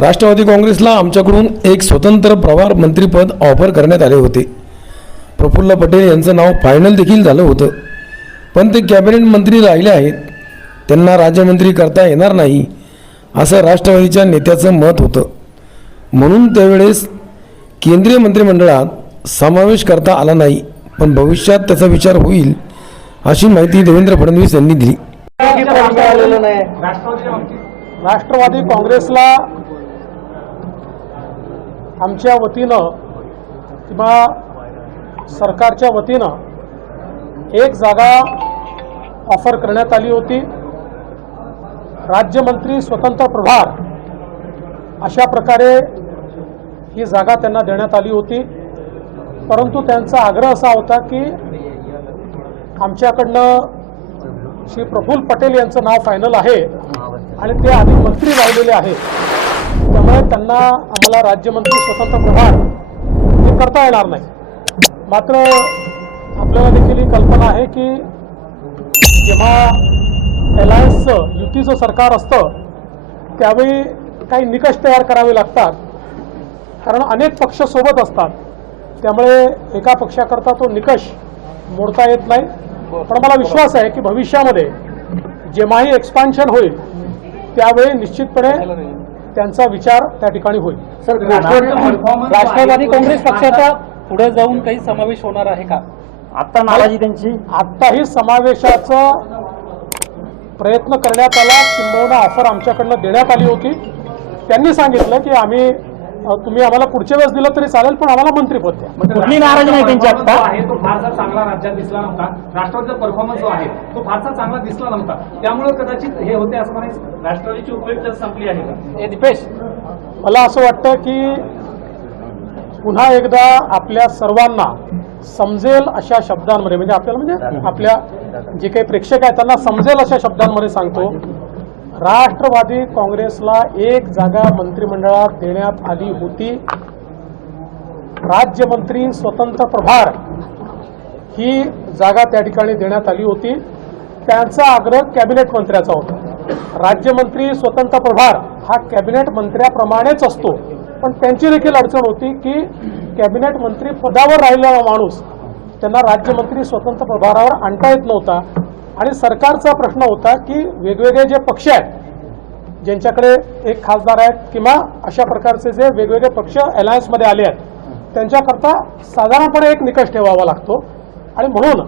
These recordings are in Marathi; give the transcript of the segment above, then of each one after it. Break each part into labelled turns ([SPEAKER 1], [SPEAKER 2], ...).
[SPEAKER 1] राष्ट्रवादी काँग्रेसला आमच्याकडून एक स्वतंत्र प्रभार मंत्रीपद ऑफर करण्यात आले होते. प्रफुल्ल पटेल यांचं नाव फायनल देखील झालं होतं. पण ते कॅबिनेट मंत्री राहिले आहेत. त्यांना राज्यमंत्री करता येणार नाही असं राष्ट्रवादीच्या नेत्याचं मत होतं. म्हणून त्यावेळेस केंद्रीय मंत्रिमंडळात समावेश करता आला नाही पण भविष्यात त्याचा विचार होईल अशी माहिती देवेंद्र फडणवीस यांनी दिली.
[SPEAKER 2] राष्ट्रवादी काँग्रेसला आमच्या वतीनं किंवा सरकारच्या वतीनं एक जागा ऑफर करण्यात आली होती. राज्यमंत्री स्वतंत्र प्रभार अशा प्रकारे ही जागा त्यांना देण्यात आली होती. परंतु त्यांचा आग्रह असा होता की आमच्याकडनं श्री प्रफुल्ल पटेल यांचं नाव फायनल आहे आणि ते आधी मंत्री राहिलेले आहेत. त्यामुळे त्यांना आम्हाला राज्यमंत्री स्वतंत्र प्रभार हे करता येणार नाही. मात्र आपल्याला देखील ही कल्पना आहे की जेव्हा अलायन्सचं युतीचं सरकार असतं त्यावेळी काही निकष तयार करावे लागतात. कारण अनेक पक्ष सोबत असतात. त्यामुळे एका पक्षाकरता तो निकष मोडता येत नाही. पण मला विश्वास आहे की भविष्यामध्ये जेव्हाही एक्सपान्शन होईल त्यावेळी निश्चितपणे त्यांचा विचार त्या ठिकाणी होईल.
[SPEAKER 3] राष्ट्रवादी काँग्रेस पक्षाचा पुढे जाऊन काही समावेश होणार आहे का?
[SPEAKER 4] आता नाराजी त्यांची?
[SPEAKER 2] आत्ताही समावेशाचा प्रयत्न करण्यात आला किंबहुना ऑफर आमच्याकडनं देण्यात आली होती. त्यांनी सांगितलं की आम्ही तुम्ही आम्हाला पुढच्या वेळेस दिलं तरी चालेल पण आम्हाला मंत्रीपद द्या.
[SPEAKER 4] कुठली नाराजी नाही त्यांची आता
[SPEAKER 5] आहे तो फारसा चांगला राज्यात दिसला नव्हता. राष्ट्रवादीचा परफॉर्मन्स जो आहे तो फारसा चांगला दिसला नव्हता. त्यामुळे कदाचित हे होते असं म्हणायचं. राष्ट्रवादीची उपयुक्त संपली आहे
[SPEAKER 3] दीपेश.
[SPEAKER 2] मला असं वाटतं की पुन्हा एकदा आपल्या सर्वांना समजेल अशा शब्दांमध्ये म्हणजे आपल्याला म्हणजे आपल्या जे काही प्रेक्षक आहेत त्यांना समजेल अशा शब्दांमध्ये सांगतो. राष्ट्रवादी काँग्रेसला एक जागा मंत्रिमंडळात देण्यात आली होती. राज्यमंत्री स्वतंत्र प्रभार ही जागा त्या ठिकाणी देण्यात आली होती. त्यांचा आग्रह कॅबिनेट मंत्र्याचा होता. राज्यमंत्री स्वतंत्र प्रभार हा कॅबिनेट मंत्र्याप्रमाणेच असतो. पण त्यांची देखील अडचण होती की कॅबिनेट मंत्री पदावर राहिलेला माणूस त्यांना राज्यमंत्री स्वतंत्र प्रभारावर आणता येत नव्हता. आणि सरकारचा प्रश्न होता की वेगवेगळे जे पक्ष आहेत ज्यांच्याकडे एक खासदार आहेत किंवा अशा प्रकारचे जे वेगवेगळे पक्ष अलायन्समध्ये आले आहेत त्यांच्याकरता साधारणपणे एक निकष ठेवावा लागतो. आणि म्हणून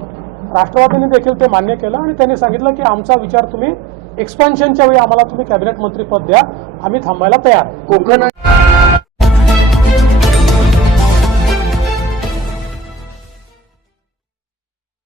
[SPEAKER 2] राष्ट्रवादीने देखील ते मान्य केलं आणि त्यांनी सांगितलं की आमचा विचार तुम्ही एक्सपान्शनच्या वेळी आम्हाला तुम्ही कॅबिनेट मंत्रीपद द्या आम्ही थांबायला तयार.
[SPEAKER 4] कोकण